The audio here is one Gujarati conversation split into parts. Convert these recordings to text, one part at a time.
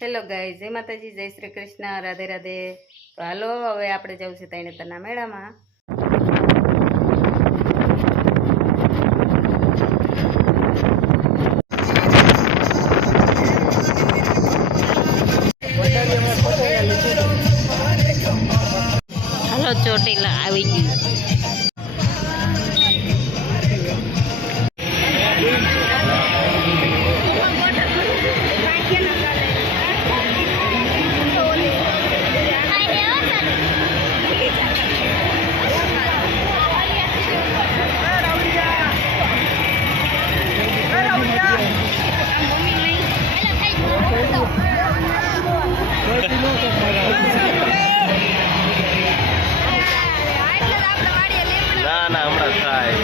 હેલો ગાઈઝ, જય માતાજી, જય શ્રી કૃષ્ણ, રાધે રાધે. તો હાલો હવે આપણે જવું છે તરણેતરના મેળામાં. હાલો ચોટીલા આવી ગયું. ના ના હમણાં થાય.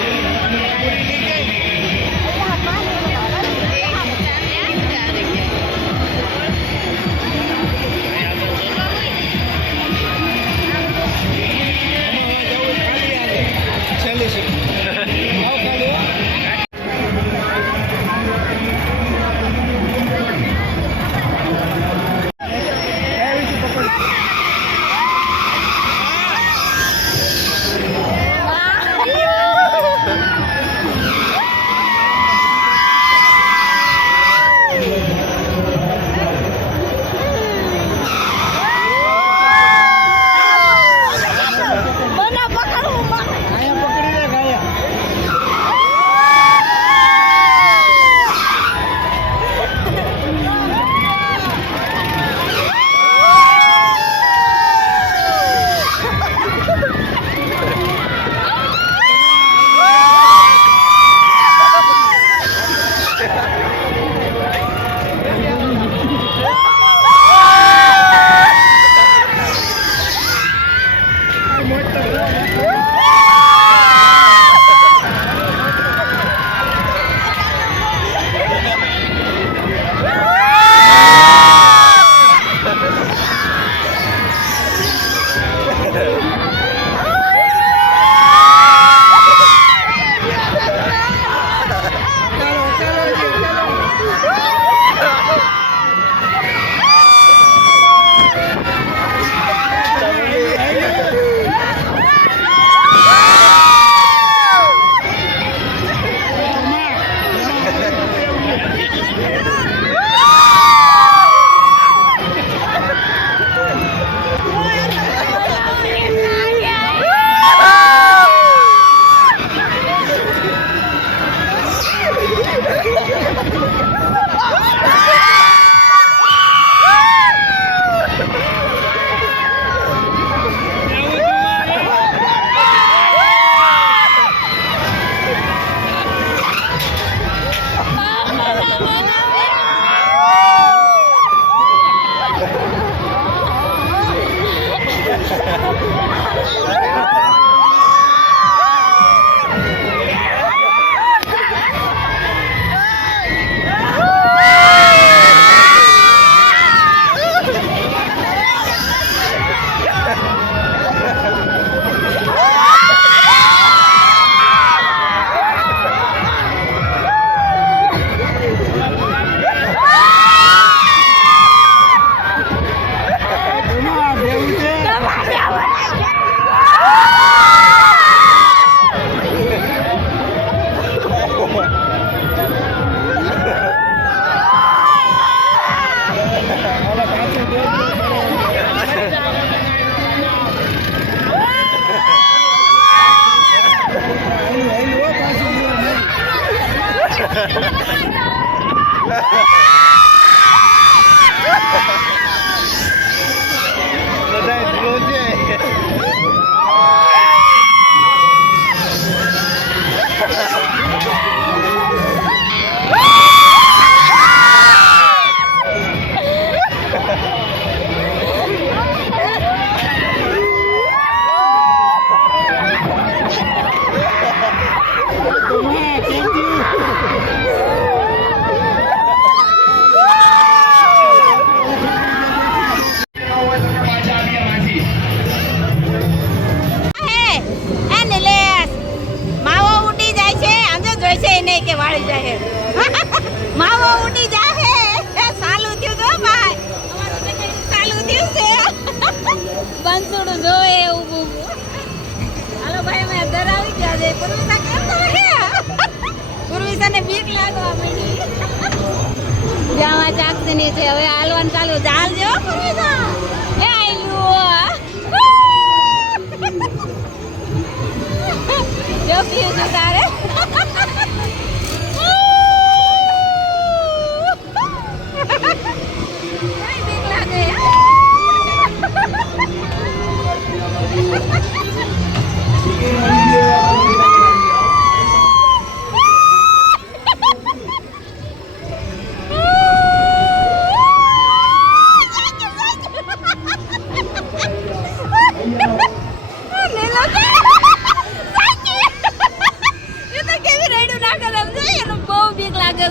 પૂર્વિશા કેમ તો હે પૂર્વિશાને બીક લાગવા માંડી જાવા ચાકસની છે હવે હાલવાનું ચાલુ ચાલજો પૂર્વિશા એ આયલું જો પીયું છે તારે બીક લાગે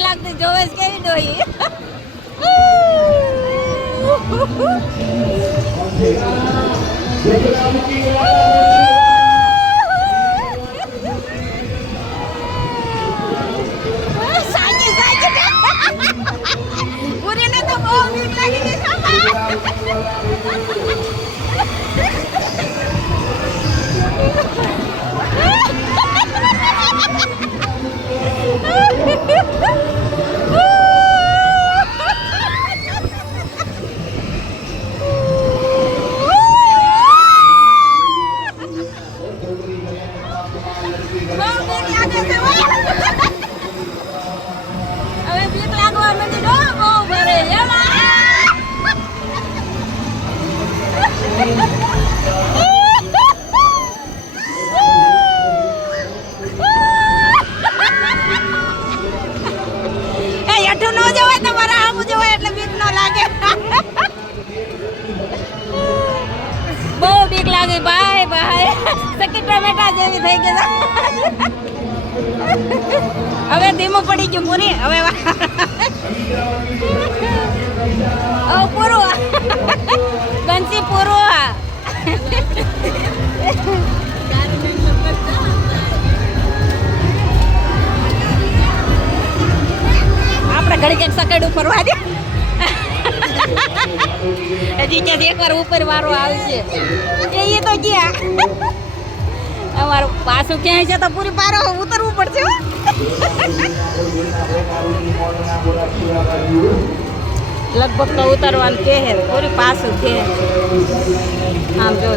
લાગતી જોવે કેવી ડોહી સાચી સાચી પૂરીને તો બહુ બીક લાગી ગઈ હવે બીક લાગવા માંડી ગો બહુ ભરે હેઠું ન જવાય તમારા આવું જવાય એટલે બીક ન લાગે બહુ બીક લાગે ભાઈ ભાઈ સકી ટમેટા જેવી થઈ ગઈ હવે ધીમું પડી ગયું પૂરી હવે પૂરું બંસી પૂરું આપણે ઘડી કંઈક સકેડ ઉપર વાગે હજી ક્યાંથી એકવાર ઉપર વારો આવશે એ તો ગયા અમારું પાછું ક્યાંય છે તો પૂરી પારો ઉતરવું પડશે લગભગ તો ઉતરવાનું કે પૂરી પાછું કે આમ જો